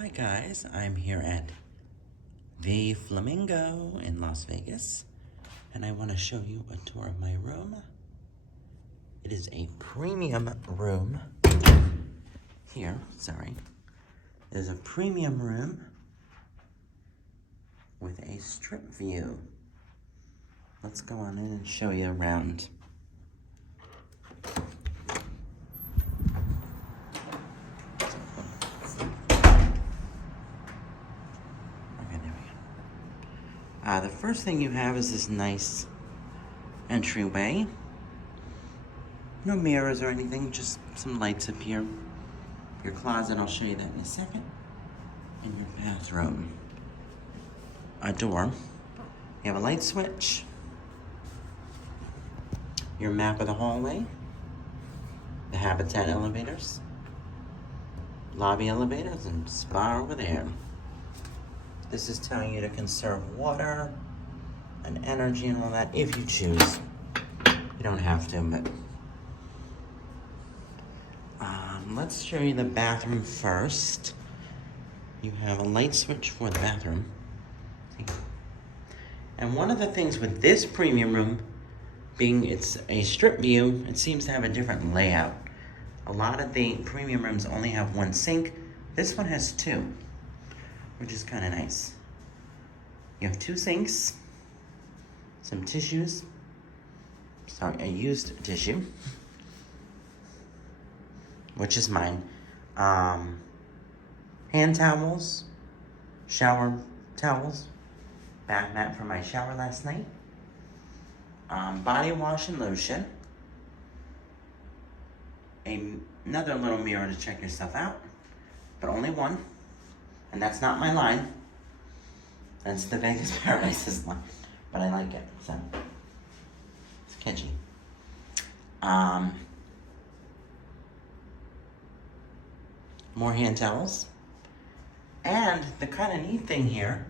Hi guys, I'm here at the Flamingo in Las Vegas, and I want to show you a tour of my room. It is a premium room here, sorry. It is a premium room with a strip view. Let's go on in and show you around. The first thing you have is this nice entryway. No mirrors or anything, just some lights up here. Your closet, I'll show you that in a second. And your bathroom. A door. You have a light switch. Your map of the hallway. The Habitat elevators. Lobby elevators and spa over there. This is telling you to conserve water and energy and all that if you choose. You don't have to, but let's show you the bathroom first. You have a light switch for the bathroom. And one of the things with this premium room, being it's a strip view, it seems to have a different layout. A lot of the premium rooms only have one sink. This one has two, which is kind of nice. You have two sinks, some tissues, a used tissue, which is mine, hand towels, shower towels, bath mat for my shower last night, body wash and lotion, another little mirror to check yourself out, but only one. And that's not my line. That's the Vegas Paradise's line. But I like it, so it's catchy. More hand towels. And the kind of neat thing here,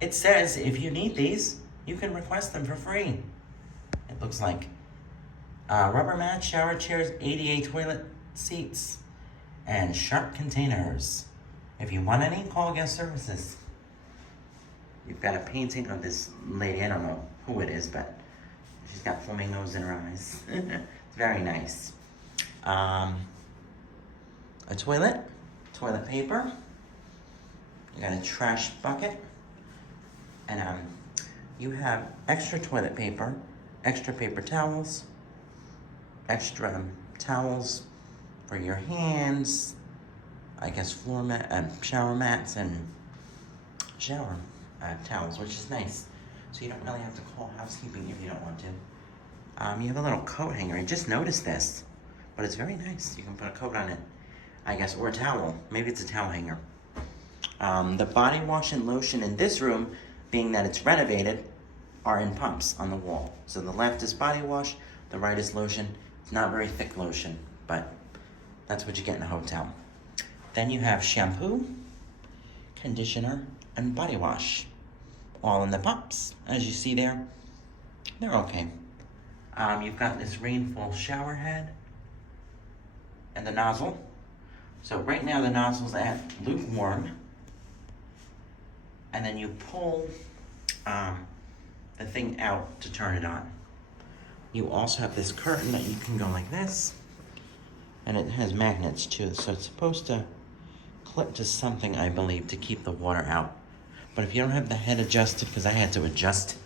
it says if you need these, you can request them for free. It looks like rubber mat, shower chairs, ADA toilet seats, and sharp containers. If you want any, call guest services. You've got a painting of this lady, I don't know who it is, but she's got flamingos in her eyes. It's very nice. A toilet paper. You got a trash bucket. And you have extra toilet paper, extra paper towels, extra towels for your hands, I guess floor mat and shower mats and shower towels, which is nice. So you don't really have to call housekeeping if you don't want to. You have a little coat hanger. I just noticed this, but it's very nice. You can put a coat on it, I guess, or a towel. Maybe it's a towel hanger. The body wash and lotion in this room, being that it's renovated, are in pumps on the wall. So the left is body wash, the right is lotion. It's not very thick lotion, but that's what you get in a hotel. Then you have shampoo, conditioner, and body wash, all in the pumps. As you see there, they're okay. You've got this Rainfall shower head and the nozzle. So right now the nozzle's at lukewarm, and then you pull the thing out to turn it on. You also have this curtain that you can go like this, and it has magnets too, so it's supposed to clip to something, I believe, to keep the water out. But if you don't have the head adjusted, because I had to adjust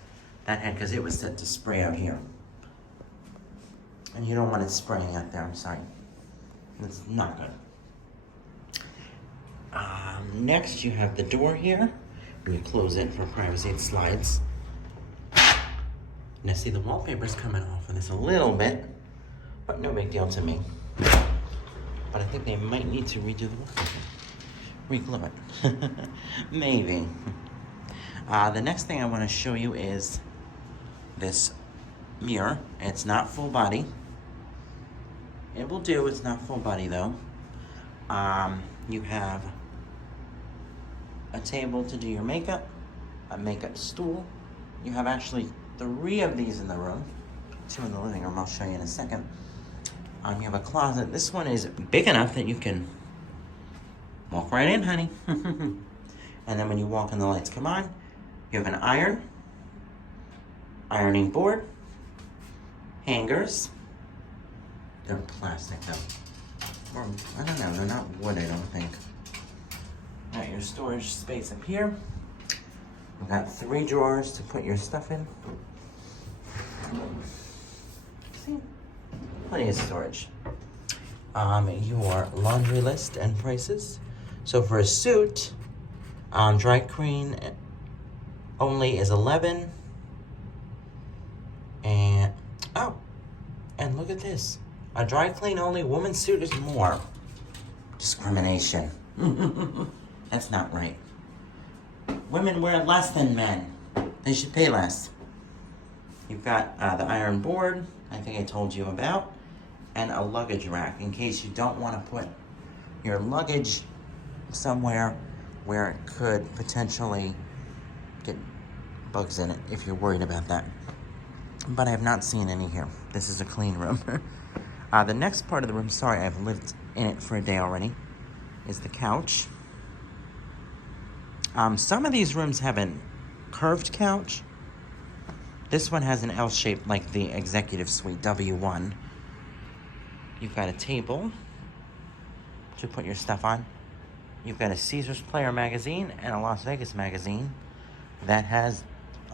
that head because it was set to spray out here. And you don't want it spraying out there, I'm sorry. It's not good. Next, you have the door here. You close it for privacy, it slides. And I see the wallpaper's coming off of this a little bit, but no big deal to me. But I think they might need to redo the wallpaper. Reglue it. Maybe. The next thing I want to show you is this mirror. It's not full body. It will do, it's not full body though. You have a table to do your makeup, a makeup stool. You have actually 3 of these in the room, 2 in the living room, I'll show you in a second. You have a closet. This one is big enough that you can Walk right in, honey. And then when you walk in, the lights come on. You have an ironing board, hangers. They're plastic though. Or, I don't know, they're not wood, I don't think. Got your storage space up here. We've got 3 drawers to put your stuff in. See? Plenty of storage. Your laundry list and prices. So for a suit, dry clean only is $11. And, oh, and look at this. A dry clean only woman's suit is more. Discrimination. That's not right. Women wear less than men. They should pay less. You've got the iron board, I think I told you about, and a luggage rack in case you don't want to put your luggage somewhere where it could potentially get bugs in it if you're worried about that. But I have not seen any here. This is a clean room. The next part of the room, sorry, I've lived in it for a day already, is the couch. Some of these rooms have a curved couch. This one has an L shape like the executive suite, W1. You've got a table to put your stuff on. You've got a Caesars Player magazine and a Las Vegas magazine that has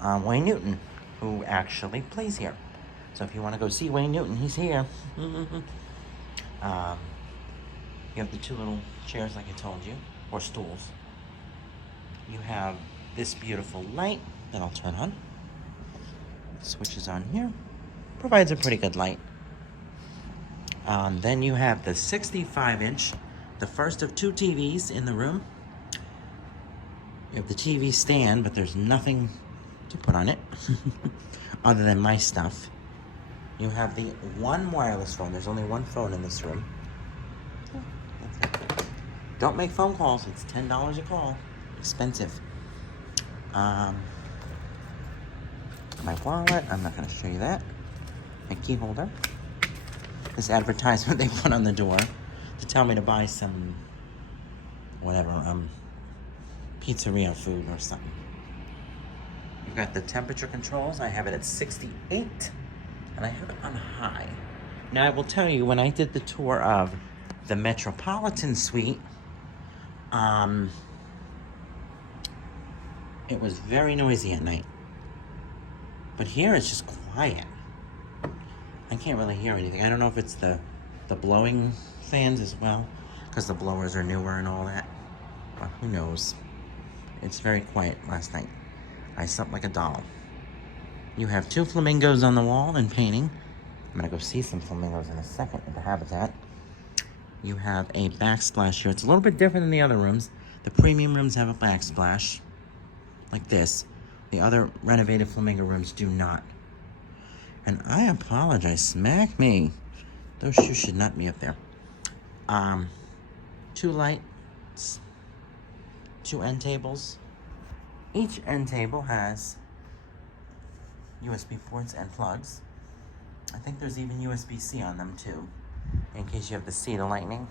Wayne Newton, who actually plays here. So if you want to go see Wayne Newton, he's here. You have the 2 little chairs like I told you, or stools. You have this beautiful light that I'll turn on. Switches on here. Provides a pretty good light. Then you have the 65-inch, the first of 2 TVs in the room. You have the TV stand, but there's nothing to put on it other than my stuff. You have the 1 wireless phone. There's only 1 phone in this room. That's it. Don't make phone calls. It's $10 a call. Expensive. My wallet, I'm not going to show you that. My key holder. This advertisement they put on the door to tell me to buy some, whatever, pizzeria food or something. You've got the temperature controls. I have it at 68, and I have it on high. Now, I will tell you, when I did the tour of the Metropolitan Suite, it was very noisy at night. But here it's just quiet. I can't really hear anything. I don't know if it's the blowing fans as well, because the blowers are newer and all that. But who knows? It's very quiet last night. I slept like a doll. You have 2 flamingos on the wall and painting. I'm gonna go see some flamingos in a second at the Habitat. You have a backsplash here. It's a little bit different than the other rooms. The premium rooms have a backsplash, like this. The other renovated flamingo rooms do not. And I apologize, smack me. Those shoes should not be up there. 2 lights, 2 end tables. Each end table has USB ports and plugs. I think there's even USB-C on them too, in case you have the C to Lightning.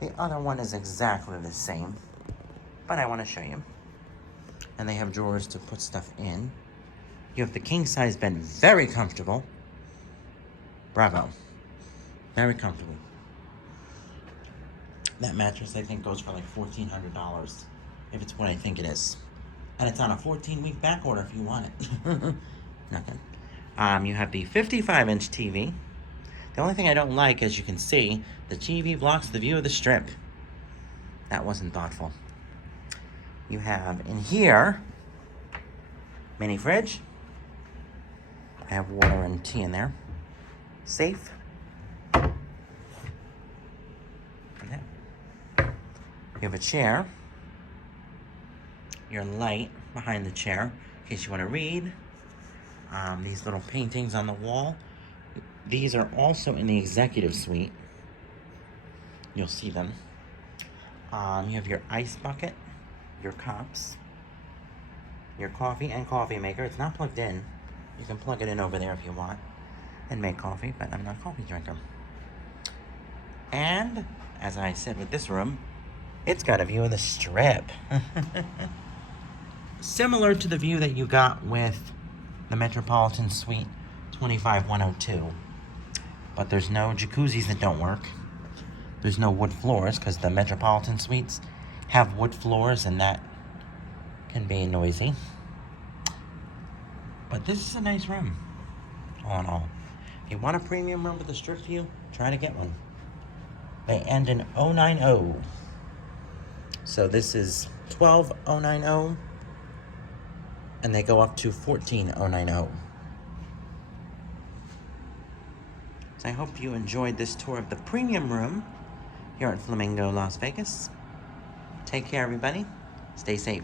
The other one is exactly the same, but I want to show you. And they have drawers to put stuff in. You have the king-size bed, very comfortable. Bravo. Very comfortable. That mattress, I think, goes for like $1,400, if it's what I think it is. And it's on a 14-week back order if you want it. Nothing. You have the 55-inch TV. The only thing I don't like, as you can see, the TV blocks the view of the Strip. That wasn't thoughtful. You have in here, mini fridge. I have water and tea in there. Safe. Okay. You have a chair. Your light behind the chair, in case you want to read. These little paintings on the wall. These are also in the executive suite. You'll see them. You have your ice bucket, your cups, your coffee and coffee maker. It's not plugged in. You can plug it in over there if you want and make coffee, but I'm not a coffee drinker. And, as I said with this room, It's got a view of the Strip. Similar to the view that you got with the Metropolitan Suite 25102. But there's no jacuzzis that don't work. There's no wood floors because the Metropolitan Suites have wood floors and that can be noisy. But this is a nice room, all in all. If you want a premium room with a strip view, try to get one. They end in 090. So this is 12090, and they go up to 14090. So I hope you enjoyed this tour of the premium room here at Flamingo, Las Vegas. Take care, everybody. Stay safe.